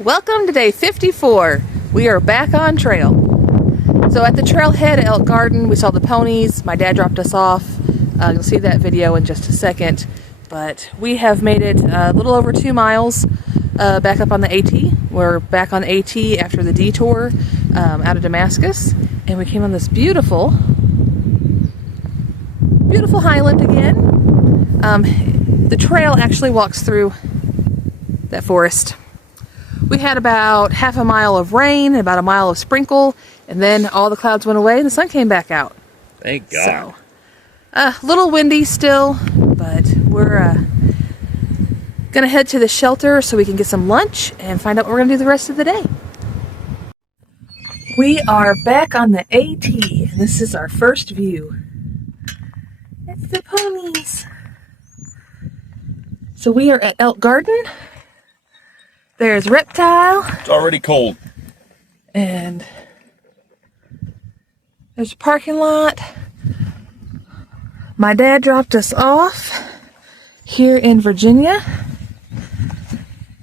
Welcome to day 54. We are back on trail. So at the trailhead at Elk Garden, we saw the ponies. My dad dropped us off. You'll see that video in just a second. But we have made it a little over 2 miles back up on the AT. We're back on AT after the detour out of Damascus. And we came on this beautiful highland again. The trail actually walks through that forest. We had about half a mile of rain, about a mile of sprinkle, and then all the clouds went away and the sun came back out. Thank God. So, a little windy still, but we're gonna head to the shelter so we can get some lunch and find out what we're gonna do the rest of the day. We are back on the AT, and this is our first view. It's the ponies. So we are at Elk Garden. There's Reptile. It's already cold. And there's a parking lot. My dad dropped us off here in Virginia.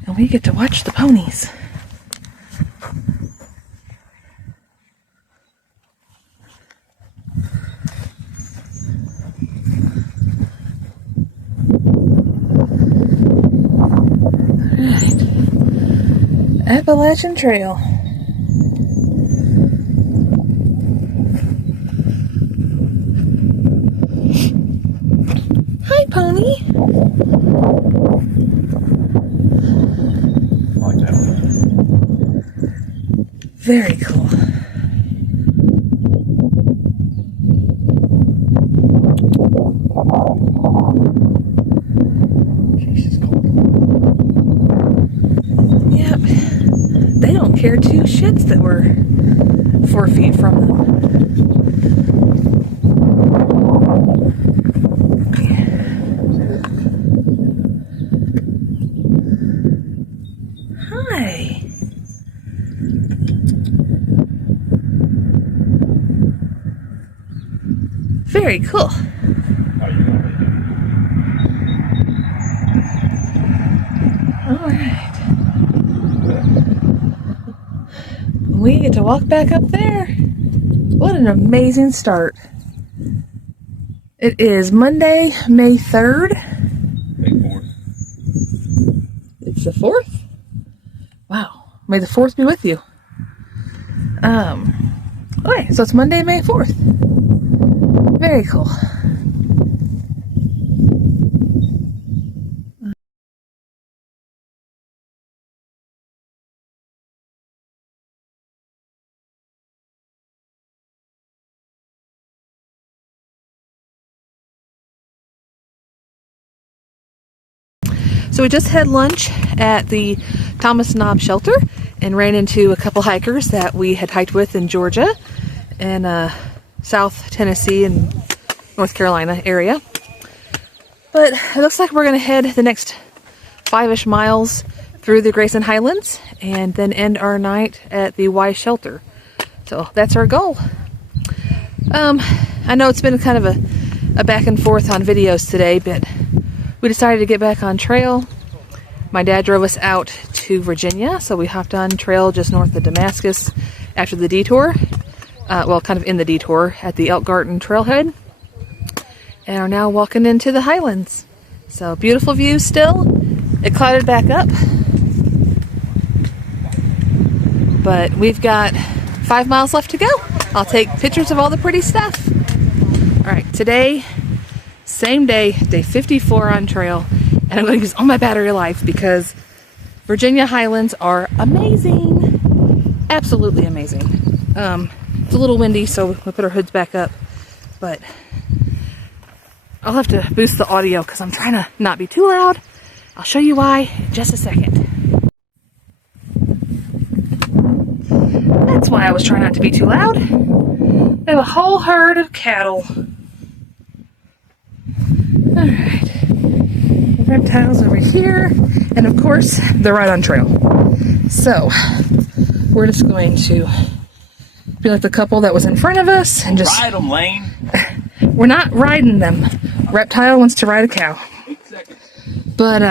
And we get to watch the ponies. Appalachian Trail. Hi, pony. I like that one. Very cool. She's cold. Yep. They don't care 2 shits that we're 4 feet from them. Hi. Very cool. All right. We get to walk back up there. What an amazing start. It is Monday, May 3rd. May 4th. It's the 4th? Wow. May the 4th be with you. Okay, so it's Monday, May 4th. Very cool. So we just had lunch at the Thomas Knob shelter and ran into a couple hikers that we had hiked with in Georgia and South Tennessee and North Carolina area. But it looks like we're going to head the next 5-ish miles through the Grayson Highlands and then end our night at the Y shelter. So that's our goal. I know it's been kind of a back and forth on videos today, but we decided to get back on trail. My dad drove us out to Virginia, so we hopped on trail just north of Damascus after the detour. Well, kind of in the detour at the Elk Garden trailhead. And are now walking into the Highlands. So beautiful view still. It clouded back up. But we've got 5 miles left to go. I'll take pictures of all the pretty stuff. All right, today, same day, day 54 on trail, and I'm going to use all my battery life because Virginia Highlands are amazing. Absolutely amazing. It's a little windy, so we'll put our hoods back up, but I'll have to boost the audio because I'm trying to not be too loud. I'll show you why in just a second. That's why I was trying not to be too loud. I have a whole herd of cattle. Alright, Reptiles over here, and of course, they're right on trail. So, we're just going to be like the couple that was in front of us and just... Ride them, Lane! We're not riding them. Reptile wants to ride a cow. But,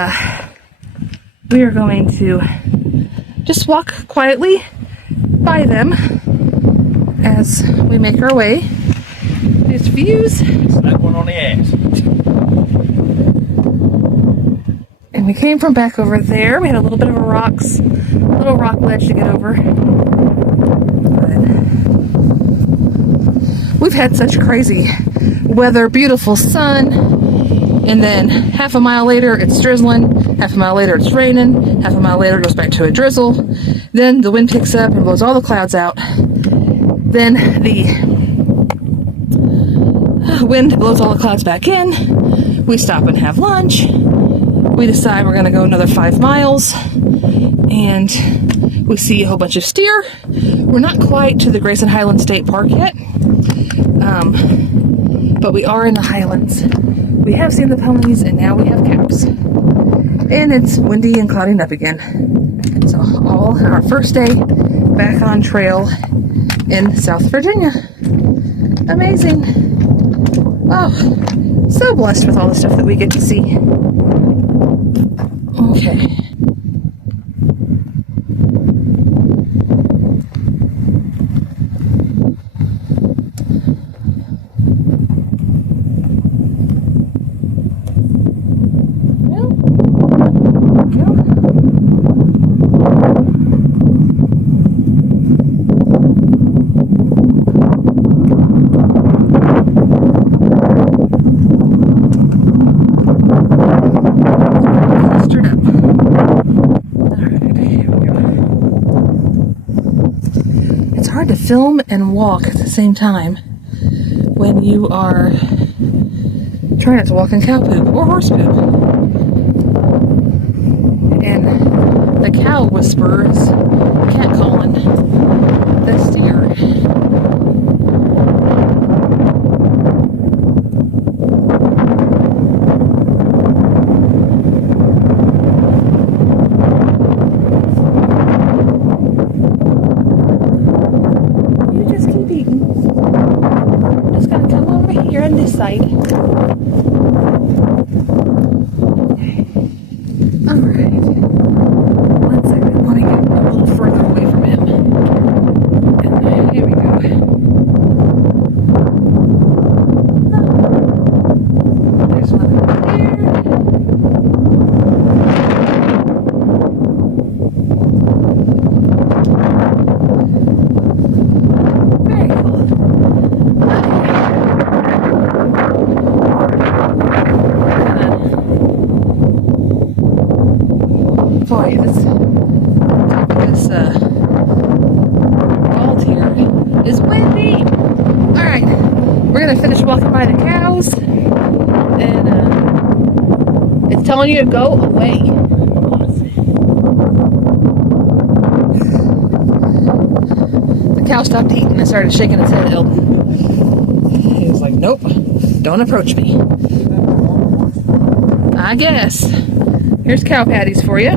we are going to just walk quietly by them as we make our way. There's views. Slap one on the ass. And we came from back over there. We had a little bit of little rock ledge to get over. But we've had such crazy weather, beautiful sun, and then half a mile later it's drizzling, half a mile later it's raining, half a mile later it goes back to a drizzle. Then the wind picks up and blows all the clouds out. Then the wind blows all the clouds back in. We stop and have lunch. We decide we're going to go another 5 miles, and we see a whole bunch of steer. We're not quite to the Grayson Highlands State Park yet, but we are in the Highlands. We have seen the ponies, and now we have cows. And it's windy and clouding up again. So all our first day back on trail in South Virginia. Amazing. Oh, so blessed with all the stuff that we get to see. Okay. To film and walk at the same time when you are trying not to walk in cow poop or horse poop. And the cow whisperers catcalling the steer. Side. Alright. One second. I want to get a little further away from him. And here we go. There's one over there. Very cool. Boy, this vault here is windy. Alright, we're going to finish walking by the cows, and it's telling you to go away. The cow stopped eating and started shaking its head. He was like, nope, don't approach me. I guess. Here's cow patties for you.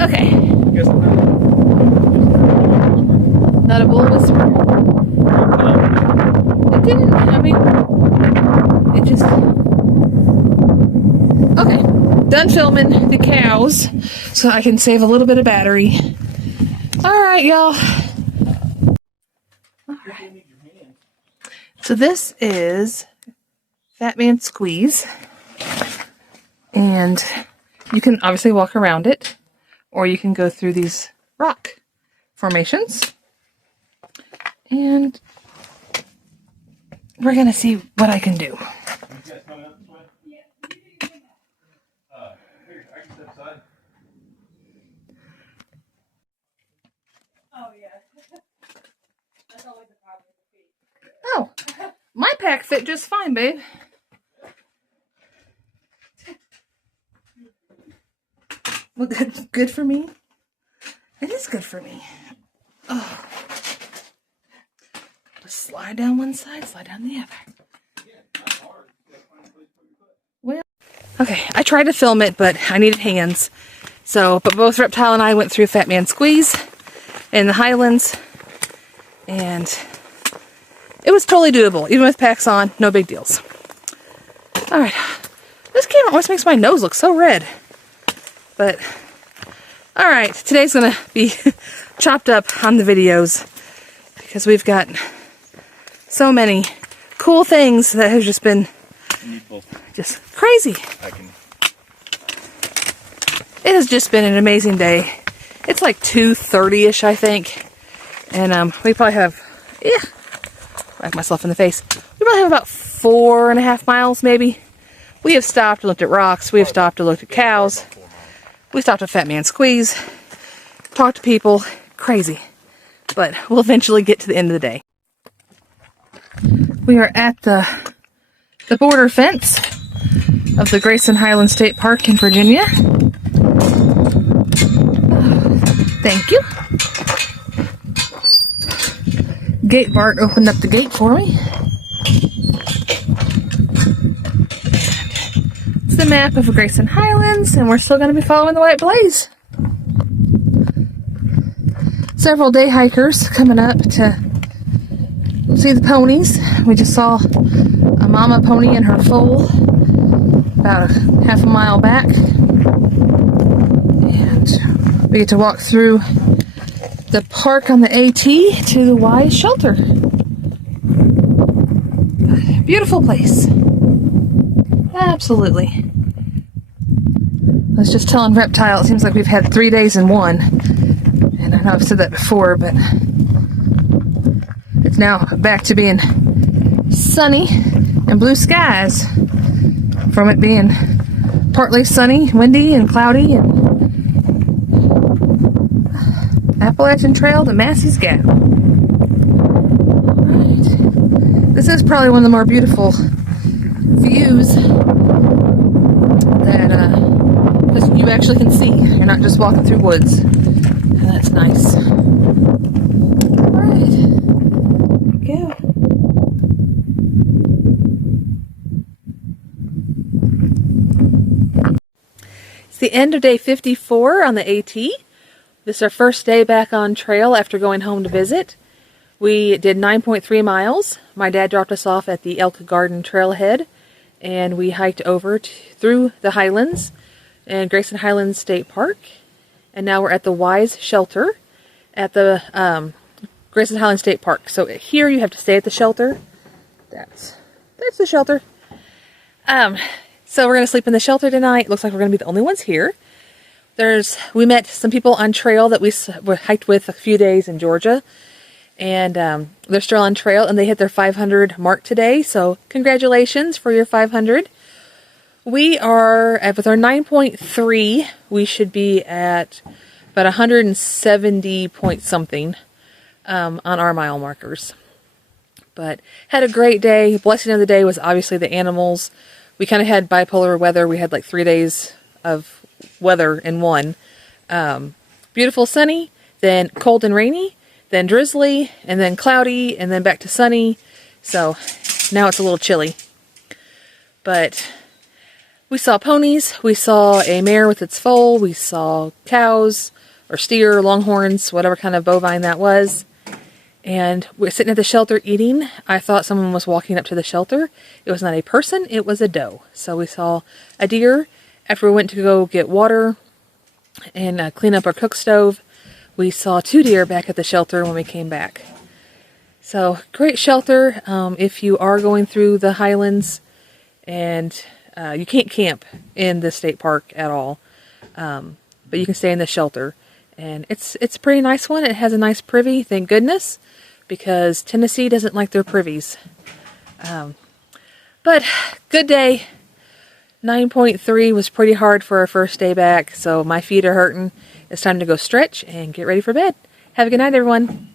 Okay. Not a bull whisper? It didn't. I mean, it just... Okay. Done filming the cows so I can save a little bit of battery. Alright, y'all. Alright. So this is Fat Man Squeeze. And you can obviously walk around it, or you can go through these rock formations. And we're going to see what I can do. Oh, my pack fit just fine, babe. Well, good for me. It is good for me. Oh. Just slide down one side, slide down the other. Well, okay, I tried to film it, but I needed hands. So, but both Reptile and I went through Fat Man Squeeze in the Highlands, and it was totally doable, even with packs on, no big deals. Alright, this camera always makes my nose look so red. But All right, today's gonna be chopped up on the videos because we've got so many cool things that have just been just crazy. It has just been an amazing day. It's like 2:30-ish, I think, and we probably have, whack myself in the face. We probably have about 4.5 miles, maybe. We have stopped and looked at rocks. We have stopped and looked at cows. We stopped at Fat Man Squeeze. Talked to people. Crazy. But we'll eventually get to the end of the day. We are at the border fence of the Grayson Highlands State Park in Virginia. Thank you. Gate Bart opened up the gate for me. It's the map of Grayson Highlands, and we're still going to be following the white blaze. Several day hikers coming up to see the ponies. We just saw a mama pony and her foal about half a mile back. And we get to walk through the park on the AT to the Wise Shelter. Beautiful place. Absolutely. I was just telling Reptile, it seems like we've had 3 days in one. And I know I've said that before, but it's now back to being sunny and blue skies from it being partly sunny, windy, and cloudy, and Appalachian Trail to Massey's Gap. Right. This is probably one of the more beautiful views that you actually can see. You're not just walking through woods, and that's nice. Alright, go. It's the end of day 54 on the AT. This is our first day back on trail after going home to visit. We did 9.3 miles. My dad dropped us off at the Elk Garden Trailhead, and we hiked over through the Highlands and Grayson Highlands State Park. And now we're at the Wise Shelter at the Grayson Highlands State Park. So here you have to stay at the shelter. That's the shelter. So we're going to sleep in the shelter tonight. Looks like we're going to be the only ones here. We met some people on trail that we hiked with a few days in Georgia. And they're still on trail, and they hit their 500 mark today. So congratulations for your 500. We are, with our 9.3, we should be at about 170 point something on our mile markers. But had a great day. Blessing of the day was obviously the animals. We kind of had bipolar weather. We had like 3 days of weather in one. Beautiful sunny, then cold and rainy, then drizzly, and then cloudy, and then back to sunny. So now it's a little chilly. But we saw ponies, we saw a mare with its foal, we saw cows, or steer, longhorns, whatever kind of bovine that was. And we're sitting at the shelter eating. I thought someone was walking up to the shelter. It was not a person, it was a doe. So we saw a deer. After we went to go get water and clean up our cook stove, we saw 2 deer back at the shelter when we came back. So great shelter if you are going through the Highlands, and you can't camp in the state park at all, but you can stay in the shelter. And it's a pretty nice one. It has a nice privy, thank goodness, because Tennessee doesn't like their privies. But good day. 9.3 was pretty hard for our first day back, so my feet are hurting. It's time to go stretch and get ready for bed. Have a good night, everyone.